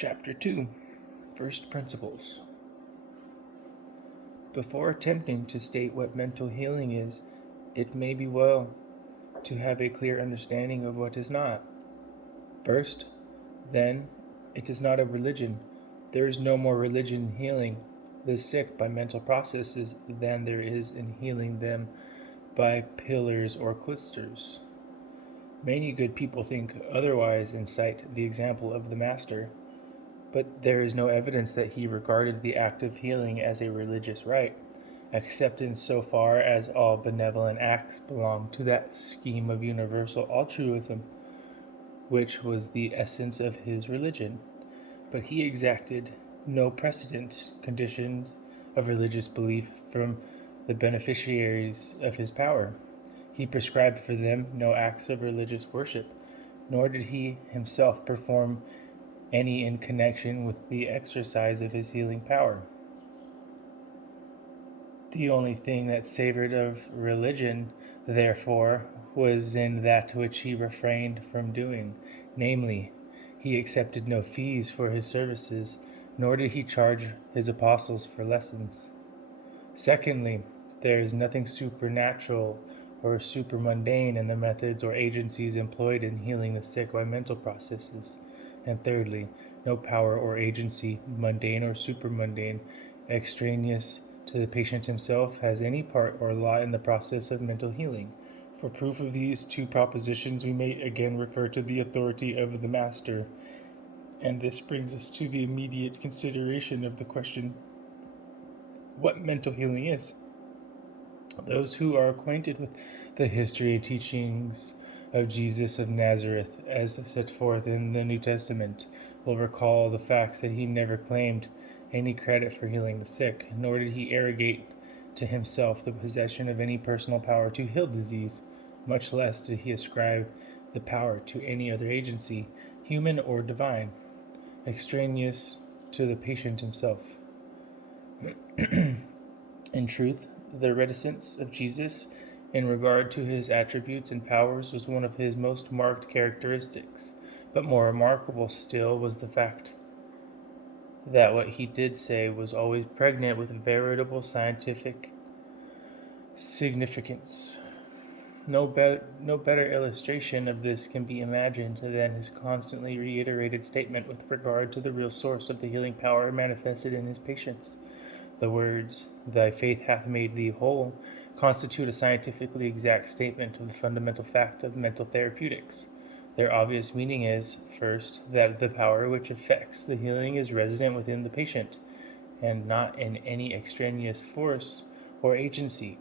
Chapter 2 First Principles. Before attempting to state what mental healing is, it may be well to have a clear understanding of what is not. First, then, it is not a religion. There is no more religion in healing the sick by mental processes than there is in healing them by pillars or clysters. Many good people think otherwise and cite the example of the Master, but there is no evidence that he regarded the act of healing as a religious rite, except in so far as all benevolent acts belong to that scheme of universal altruism which was the essence of his religion. But he exacted no precedent conditions of religious belief from the beneficiaries of his power. He prescribed for them no acts of religious worship, nor did he himself perform any in connection with the exercise of his healing power. The only thing that savored of religion, therefore, was in that which he refrained from doing, namely, he accepted no fees for his services, nor did he charge his apostles for lessons. Secondly, there is nothing supernatural or supermundane in the methods or agencies employed in healing the sick by mental processes. And thirdly, no power or agency, mundane or supermundane, extraneous to the patient himself, has any part or lot in the process of mental healing. For proof of these two propositions, we may again refer to the authority of the Master, and this brings us to the immediate consideration of the question, what mental healing is. Those who are acquainted with the history and teachings of Jesus of Nazareth, as set forth in the New Testament, will recall the facts that he never claimed any credit for healing the sick, nor did he arrogate to himself the possession of any personal power to heal disease, much less did he ascribe the power to any other agency, human or divine, extraneous to the patient himself. In truth, the reticence of Jesus in regard to his attributes and powers was one of his most marked characteristics, but more remarkable still was the fact that what he did say was always pregnant with veritable scientific significance. No better illustration of this can be imagined than his constantly reiterated statement with regard to the real source of the healing power manifested in his patients. The words, "Thy faith hath made thee whole," constitute a scientifically exact statement of the fundamental fact of mental therapeutics. Their obvious meaning is, first, that the power which effects the healing is resident within the patient, and not in any extraneous force or agency.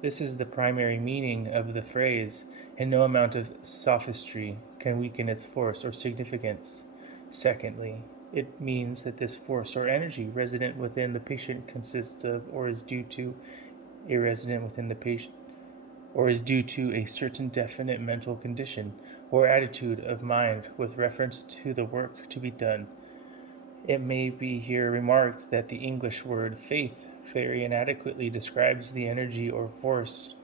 This is the primary meaning of the phrase, and no amount of sophistry can weaken its force or significance. Secondly, it means that this force or energy resident within the patient consists of, or is due to, a certain definite mental condition or attitude of mind with reference to the work to be done. It may be here remarked that the English word faith very inadequately describes the energy or force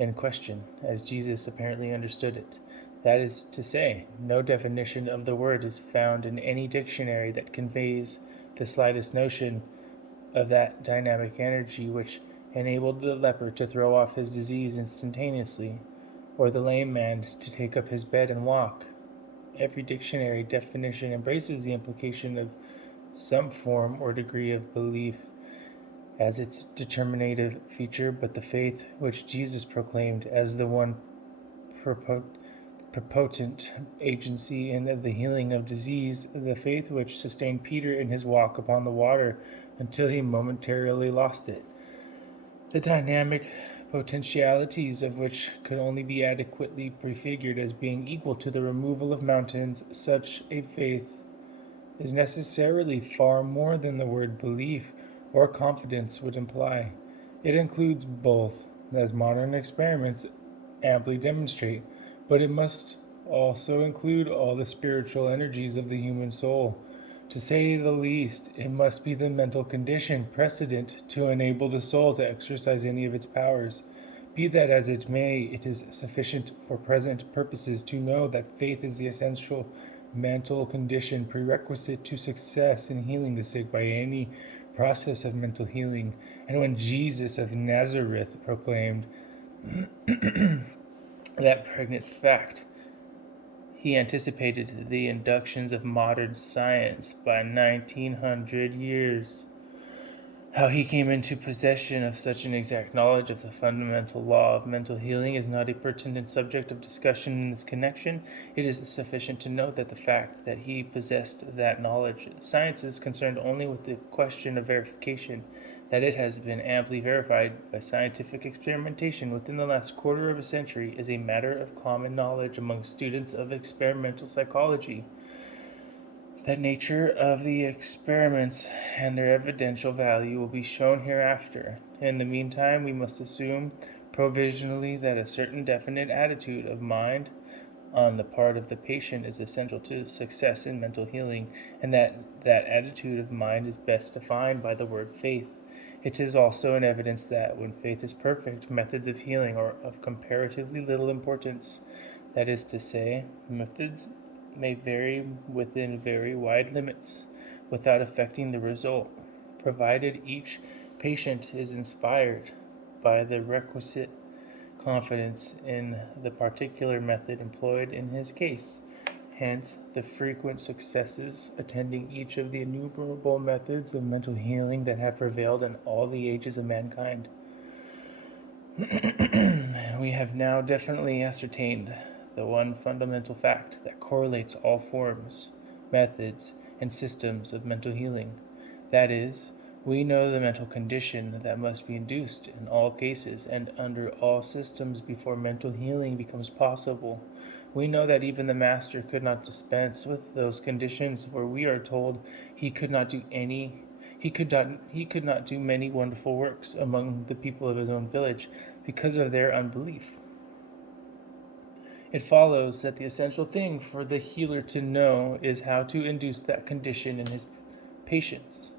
in question, as Jesus apparently understood it. That is to say, no definition of the word is found in any dictionary that conveys the slightest notion of that dynamic energy which enabled the leper to throw off his disease instantaneously, or the lame man to take up his bed and walk. Every dictionary definition embraces the implication of some form or degree of belief as its determinative feature, but the faith which Jesus proclaimed as the one prepotent agency in the healing of disease, the faith which sustained Peter in his walk upon the water until he momentarily lost it, the dynamic potentialities of which could only be adequately prefigured as being equal to the removal of mountains, such a faith is necessarily far more than the word belief or confidence would imply. It includes both, as modern experiments amply demonstrate, but it must also include all the spiritual energies of the human soul. To say the least, it must be the mental condition precedent to enable the soul to exercise any of its powers. Be that as it may, it is sufficient for present purposes to know that faith is the essential mental condition prerequisite to success in healing the sick by any process of mental healing. And when Jesus of Nazareth proclaimed that pregnant fact, he anticipated the inductions of modern science by 1900 years. How he came into possession of such an exact knowledge of the fundamental law of mental healing is not a pertinent subject of discussion in this connection. It is sufficient to note that the fact that he possessed that knowledge. Science is concerned only with the question of verification, that it has been amply verified by scientific experimentation within the last quarter of a century is a matter of common knowledge among students of experimental psychology. The nature of the experiments and their evidential value will be shown hereafter. In the meantime, we must assume provisionally that a certain definite attitude of mind on the part of the patient is essential to success in mental healing, and that that attitude of mind is best defined by the word faith. It is also an evidence that when faith is perfect, methods of healing are of comparatively little importance. That is to say, methods may vary within very wide limits without affecting the result, provided each patient is inspired by the requisite confidence in the particular method employed in his case. Hence, the frequent successes attending each of the innumerable methods of mental healing that have prevailed in all the ages of mankind. We have now definitely ascertained the one fundamental fact that correlates all forms, methods, and systems of mental healing. That is, we know the mental condition that must be induced in all cases and under all systems before mental healing becomes possible. We know that even the Master could not dispense with those conditions, for we are told he could not do many wonderful works among the people of his own village because of their unbelief. It follows that the essential thing for the healer to know is how to induce that condition in his patients.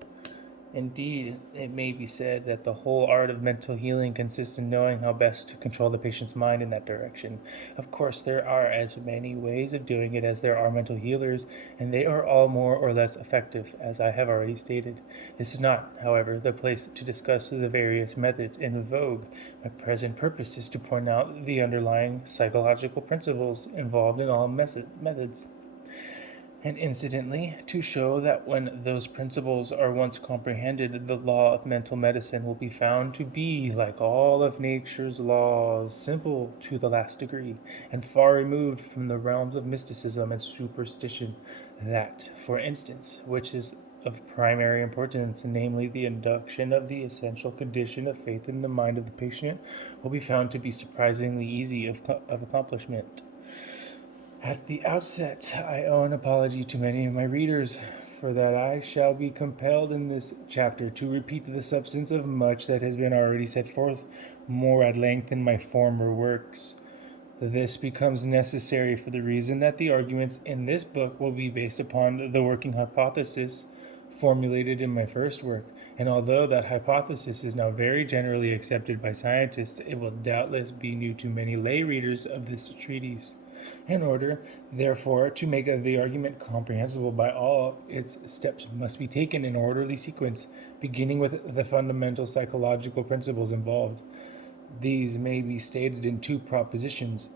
Indeed, it may be said that the whole art of mental healing consists in knowing how best to control the patient's mind in that direction. Of course, there are as many ways of doing it as there are mental healers, and they are all more or less effective, as I have already stated. This is not, however, the place to discuss the various methods in vogue. My present purpose is to point out the underlying psychological principles involved in all methods, and incidentally to show that when those principles are once comprehended, the law of mental medicine will be found to be, like all of nature's laws, simple to the last degree, and far removed from the realms of mysticism and superstition. That, for instance, which is of primary importance, namely the induction of the essential condition of faith in the mind of the patient, will be found to be surprisingly easy of accomplishment. At the outset, I owe an apology to many of my readers, for that I shall be compelled in this chapter to repeat the substance of much that has been already set forth more at length in my former works. This becomes necessary for the reason that the arguments in this book will be based upon the working hypothesis formulated in my first work, and although that hypothesis is now very generally accepted by scientists, it will doubtless be new to many lay readers of this treatise. In order, therefore, to make the argument comprehensible by all, its steps must be taken in orderly sequence, beginning with the fundamental psychological principles involved. These may be stated in two propositions.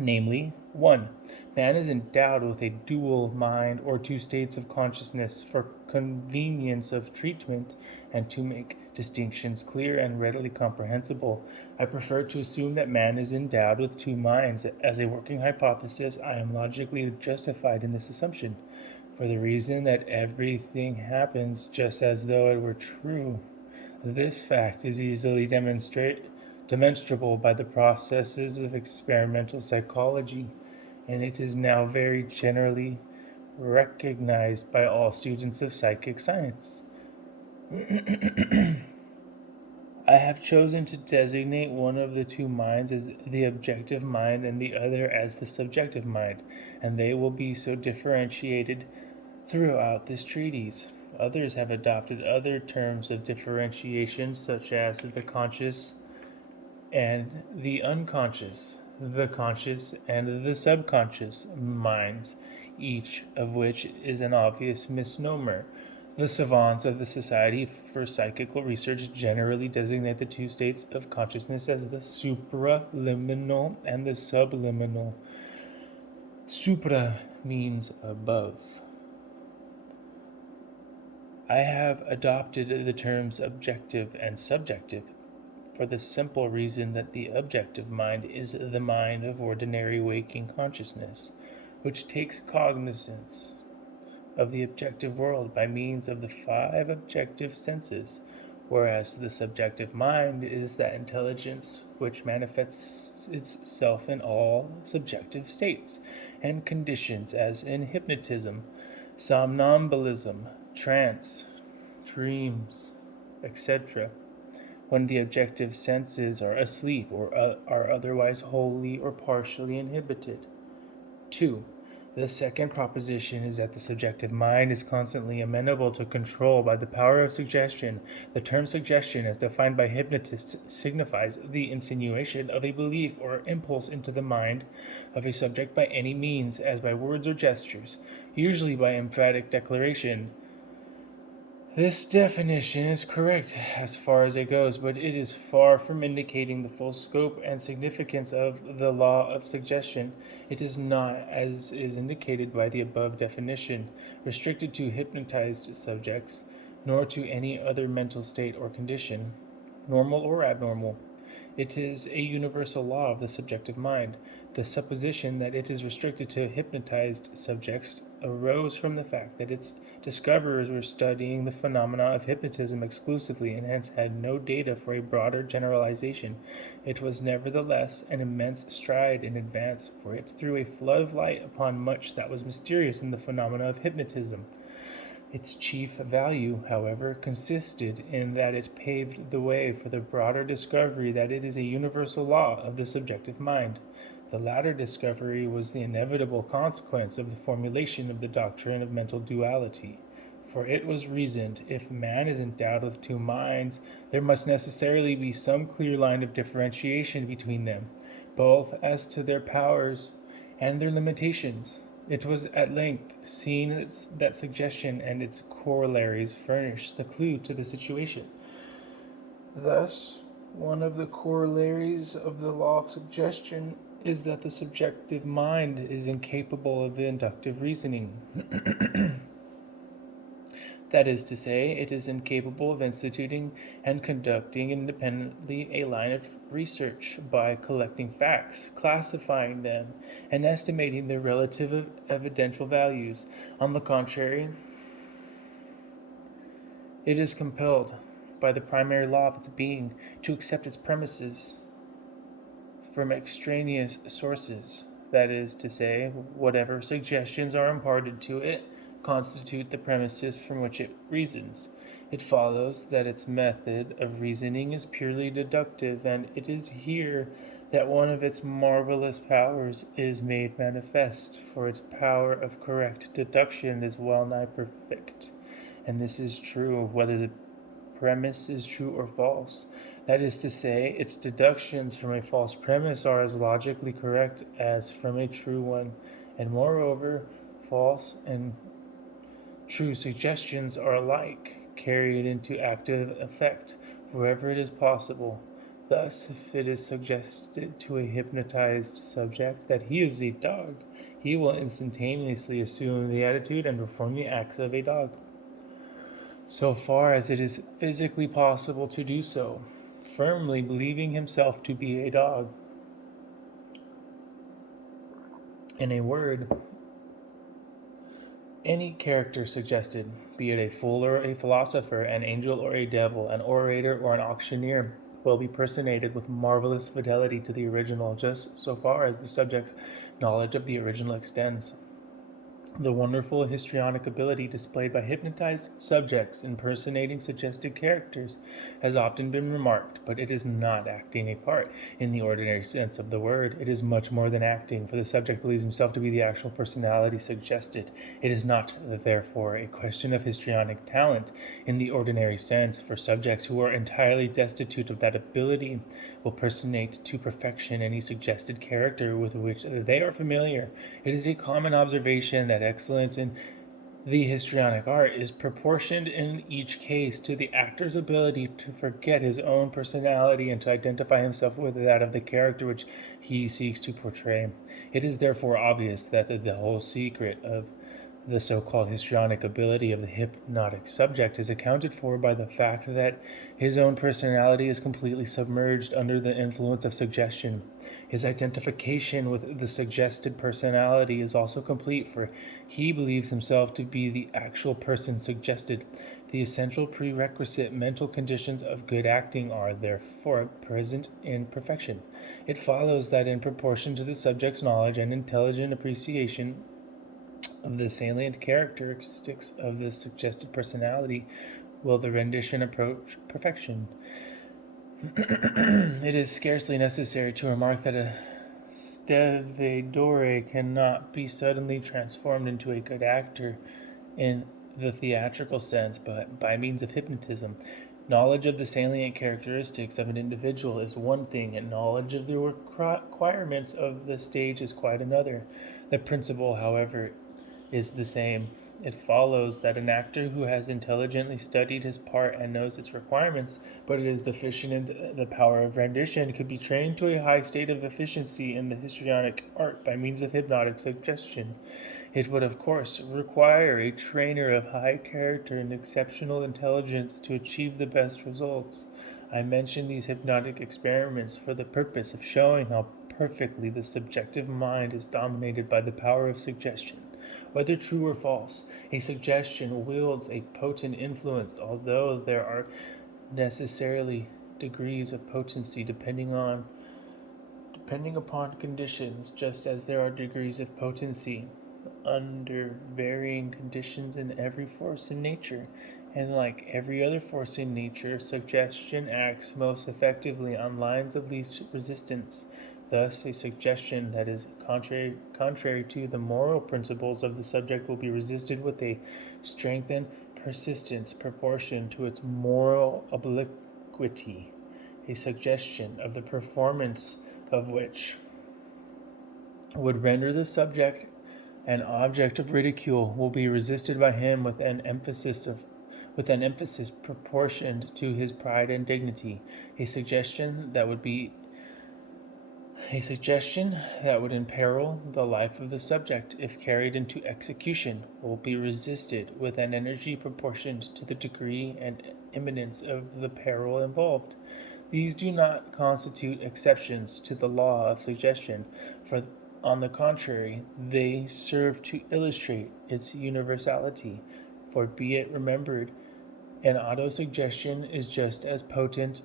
Namely, 1. Man is endowed with a dual mind or two states of consciousness for convenience of treatment and to make distinctions clear and readily comprehensible. I prefer to assume that man is endowed with two minds. As a working hypothesis, I am logically justified in this assumption, for the reason that everything happens just as though it were true. This fact is easily demonstrable by the processes of experimental psychology, and it is now very generally recognized by all students of psychic science. I have chosen to designate one of the two minds as the objective mind and the other as the subjective mind, and they will be so differentiated throughout this treatise. Others have adopted other terms of differentiation, such as the conscious and the unconscious. the conscious and the subconscious minds, each of which is an obvious misnomer. The savants of the Society for Psychical Research generally designate the two states of consciousness as the supraliminal and the subliminal. Supra means above. I have adopted the terms objective and subjective for the simple reason that the objective mind is the mind of ordinary waking consciousness, which takes cognizance of the objective world by means of the five objective senses, whereas the subjective mind is that intelligence which manifests itself in all subjective states and conditions, as in hypnotism, somnambulism, trance, dreams, etc., when the objective senses are asleep or are otherwise wholly or partially inhibited. 2. The second proposition is that the subjective mind is constantly amenable to control by the power of suggestion. The term suggestion, as defined by hypnotists, signifies the insinuation of a belief or impulse into the mind of a subject by any means, as by words or gestures, usually by emphatic declaration. This definition is correct as far as it goes, but it is far from indicating the full scope and significance of the law of suggestion. It is not, as is indicated by the above definition, restricted to hypnotized subjects, nor to any other mental state or condition, normal or abnormal. It is a universal law of the subjective mind. The supposition that it is restricted to hypnotized subjects arose from the fact that its discoverers were studying the phenomena of hypnotism exclusively and hence had no data for a broader generalization. It was nevertheless an immense stride in advance, for it threw a flood of light upon much that was mysterious in the phenomena of hypnotism. Its chief value, however, consisted in that it paved the way for the broader discovery that it is a universal law of the subjective mind. The latter discovery was the inevitable consequence of the formulation of the doctrine of mental duality. For it was reasoned, if man is endowed with two minds, there must necessarily be some clear line of differentiation between them, both as to their powers and their limitations. It was at length seen that suggestion and its corollaries furnished the clue to the situation. Thus, one of the corollaries of the law of suggestion is that the subjective mind is incapable of inductive reasoning. That is to say, it is incapable of instituting and conducting independently a line of research by collecting facts, classifying them, and estimating their relative evidential values. On the contrary, it is compelled by the primary law of its being to accept its premises from extraneous sources. That is to say, whatever suggestions are imparted to it constitute the premises from which it reasons. It follows that its method of reasoning is purely deductive, and it is here that one of its marvelous powers is made manifest, for its power of correct deduction is well nigh perfect. And this is true whether the premise is true or false. That is to say, its deductions from a false premise are as logically correct as from a true one, and moreover, false and true suggestions are alike carried into active effect wherever it is possible. Thus, if it is suggested to a hypnotized subject that he is a dog, he will instantaneously assume the attitude and perform the acts of a dog, so far as it is physically possible to do so, firmly believing himself to be a dog. In a word, any character suggested, be it a fool or a philosopher, an angel or a devil, an orator or an auctioneer, will be personated with marvelous fidelity to the original, just so far as the subject's knowledge of the original extends. The wonderful histrionic ability displayed by hypnotized subjects impersonating suggested characters has often been remarked, but it is not acting a part in the ordinary sense of the word. It is much more than acting, for the subject believes himself to be the actual personality suggested. It is not, therefore, a question of histrionic talent in the ordinary sense, for subjects who are entirely destitute of that ability will personate to perfection any suggested character with which they are familiar. It is a common observation that excellence in the histrionic art is proportioned in each case to the actor's ability to forget his own personality and to identify himself with that of the character which he seeks to portray. It is therefore obvious that the whole secret of the so-called histrionic ability of the hypnotic subject is accounted for by the fact that his own personality is completely submerged under the influence of suggestion. His identification with the suggested personality is also complete, for he believes himself to be the actual person suggested. The essential prerequisite mental conditions of good acting are, therefore, present in perfection. It follows that in proportion to the subject's knowledge and intelligent appreciation of the salient characteristics of the suggested personality will the rendition approach perfection. It is scarcely necessary to remark that a stevedore cannot be suddenly transformed into a good actor in the theatrical sense, but by means of hypnotism. Knowledge of the salient characteristics of an individual is one thing, and knowledge of the requirements of the stage is quite another. The principle, however, is the same. It follows that an actor who has intelligently studied his part and knows its requirements, but is deficient in the power of rendition, could be trained to a high state of efficiency in the histrionic art by means of hypnotic suggestion. It would, of course, require a trainer of high character and exceptional intelligence to achieve the best results. I mention these hypnotic experiments for the purpose of showing how perfectly the subjective mind is dominated by the power of suggestion. Whether true or false, a suggestion wields a potent influence, although there are necessarily degrees of potency depending upon conditions, just as there are degrees of potency under varying conditions in every force in nature. And like every other force in nature, suggestion acts most effectively on lines of least resistance. Thus, a suggestion that is contrary to the moral principles of the subject will be resisted with a strength and persistence proportioned to its moral obliquity. A suggestion of the performance of which would render the subject an object of ridicule will be resisted by him with an emphasis proportioned to his pride and dignity. A suggestion that would imperil the life of the subject, if carried into execution, will be resisted with an energy proportioned to the degree and imminence of the peril involved. These do not constitute exceptions to the law of suggestion, for on the contrary, they serve to illustrate its universality. For be it remembered, an autosuggestion is just as potent,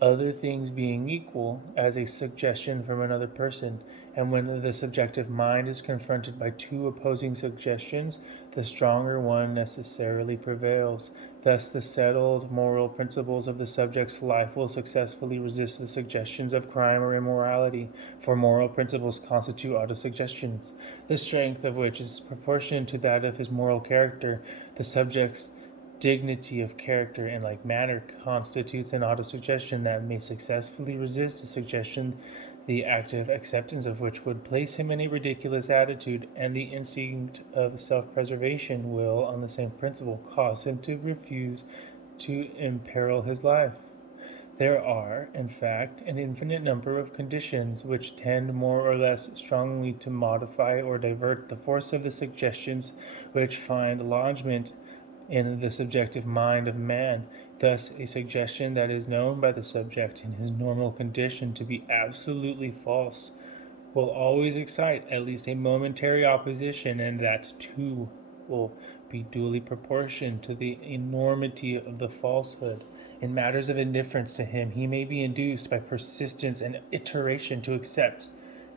other things being equal, as a suggestion from another person, and when the subjective mind is confronted by two opposing suggestions, the stronger one necessarily prevails. Thus, the settled moral principles of the subject's life will successfully resist the suggestions of crime or immorality, for moral principles constitute autosuggestions, the strength of which is proportioned to that of his moral character. The subject's dignity of character in like manner constitutes an autosuggestion that may successfully resist a suggestion the active acceptance of which would place him in a ridiculous attitude, and the instinct of self-preservation will, on the same principle, cause him to refuse to imperil his life. There are, in fact, an infinite number of conditions which tend more or less strongly to modify or divert the force of the suggestions which find lodgment in the subjective mind of man. Thus, a suggestion that is known by the subject in his normal condition to be absolutely false will always excite at least a momentary opposition, and that too will be duly proportioned to the enormity of the falsehood. In matters of indifference to him, he may be induced by persistence and iteration to accept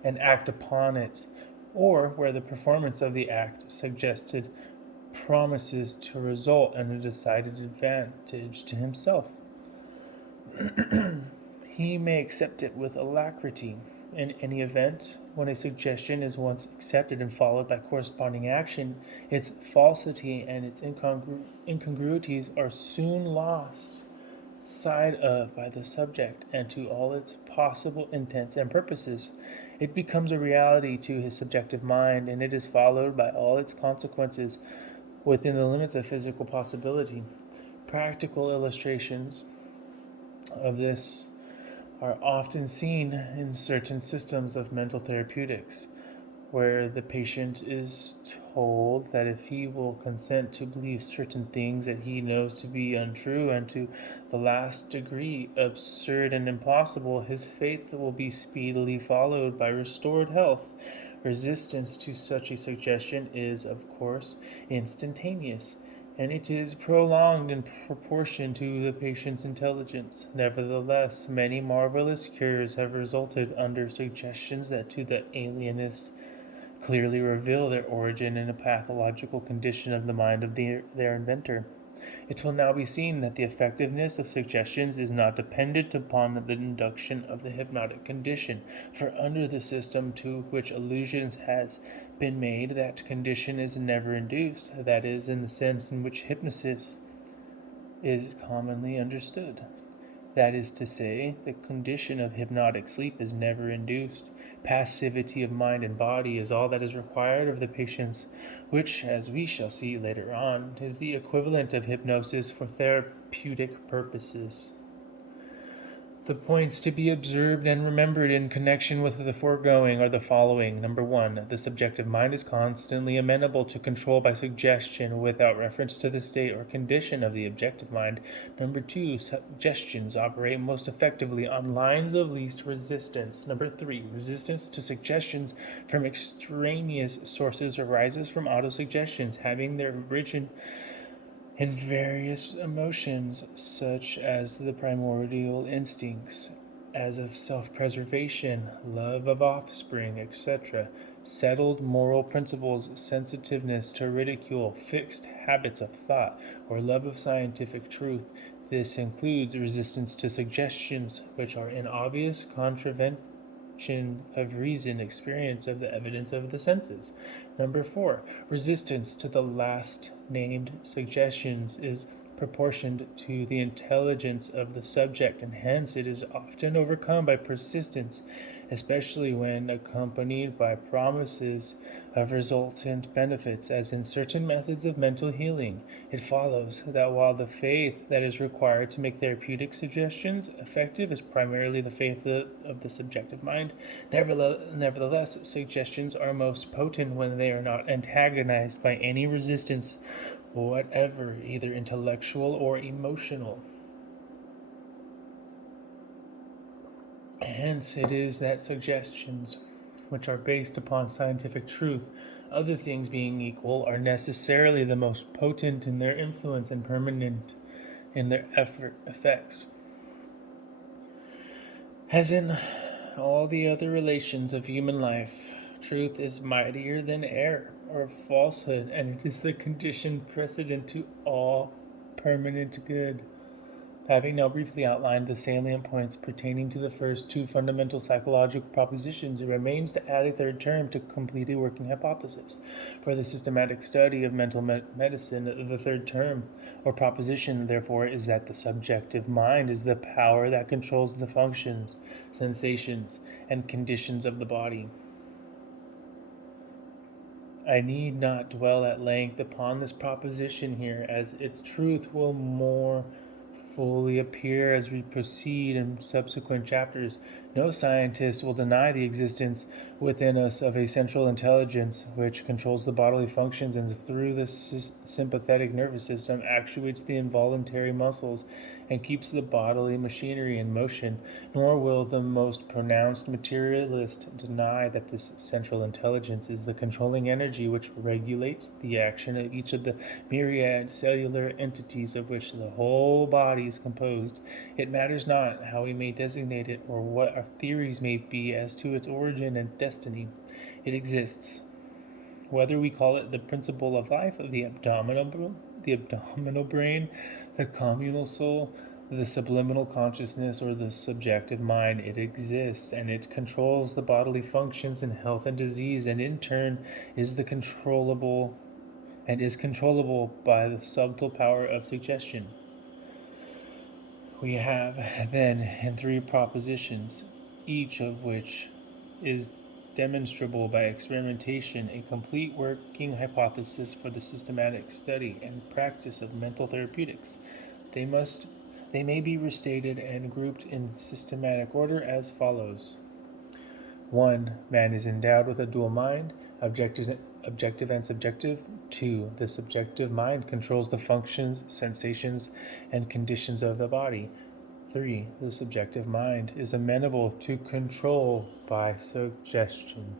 and act upon it, or where the performance of the act suggested promises to result in a decided advantage to himself. He may accept it with alacrity. In any event, when a suggestion is once accepted and followed by corresponding action, its falsity and its incongruities are soon lost sight of by the subject, and to all its possible intents and purposes. It becomes a reality to his subjective mind, and it is followed by all its consequences within the limits of physical possibility. Practical illustrations of this are often seen in certain systems of mental therapeutics, where the patient is told that if he will consent to believe certain things that he knows to be untrue and to the last degree absurd and impossible, his faith will be speedily followed by restored health. Resistance to such a suggestion is, of course, instantaneous, and it is prolonged in proportion to the patient's intelligence. Nevertheless, many marvelous cures have resulted under suggestions that to the alienist clearly reveal their origin in a pathological condition of the mind of their inventor. It will now be seen that the effectiveness of suggestions is not dependent upon the induction of the hypnotic condition, for under the system to which allusion has been made, that condition is never induced, that is, in the sense in which hypnosis is commonly understood. That is to say, the condition of hypnotic sleep is never induced. Passivity of mind and body is all that is required of the patients, which, as we shall see later on, is the equivalent of hypnosis for therapeutic purposes. The points to be observed and remembered in connection with the foregoing are the following. Number 1. The subjective mind is constantly amenable to control by suggestion without reference to the state or condition of the objective mind. Number 2. Suggestions operate most effectively on lines of least resistance. Number 3. Resistance to suggestions from extraneous sources arises from autosuggestions having their origin in various emotions, such as the primordial instincts, as of self-preservation, love of offspring, etc., settled moral principles, sensitiveness to ridicule, fixed habits of thought, or love of scientific truth. This includes resistance to suggestions which are in obvious contravention of reason, experience of the evidence of the senses. Number 4. Resistance to the last named suggestions is proportioned to the intelligence of the subject, and hence it is often overcome by persistence, especially when accompanied by promises of resultant benefits, as in certain methods of mental healing. It follows that while the faith that is required to make therapeutic suggestions effective is primarily the faith of the subjective mind, nevertheless, suggestions are most potent when they are not antagonized by any resistance whatever, either intellectual or emotional. Hence, it is that suggestions, which are based upon scientific truth, other things being equal, are necessarily the most potent in their influence and permanent in their effects. As in all the other relations of human life, truth is mightier than error or falsehood, and it is the condition precedent to all permanent good. Having now briefly outlined the salient points pertaining to the first two fundamental psychological propositions, it remains to add a third term to complete a working hypothesis. For the systematic study of mental medicine, the third term, or proposition, therefore, is that the subjective mind is the power that controls the functions, sensations, and conditions of the body. I need not dwell at length upon this proposition here, as its truth will more fully appear as we proceed in subsequent chapters. No scientist will deny the existence within us of a central intelligence which controls the bodily functions and through the sympathetic nervous system actuates the involuntary muscles and keeps the bodily machinery in motion, nor will the most pronounced materialist deny that this central intelligence is the controlling energy which regulates the action of each of the myriad cellular entities of which the whole body is composed. It matters not how we may designate it or what our theories may be as to its origin and destiny. It exists. Whether we call it the principle of life, the abdominal brain, the communal soul, the subliminal consciousness, or the subjective mind, it exists, and it controls the bodily functions in health and disease, and in turn is controllable by the subtle power of suggestion. We have then in three propositions, each of which is demonstrable by experimentation, a complete working hypothesis for the systematic study and practice of mental therapeutics. They may be restated and grouped in systematic order as follows. 1. Man is endowed with a dual mind, objective and subjective. 2. The subjective mind controls the functions, sensations, and conditions of the body. 3. The subjective mind is amenable to control by suggestion.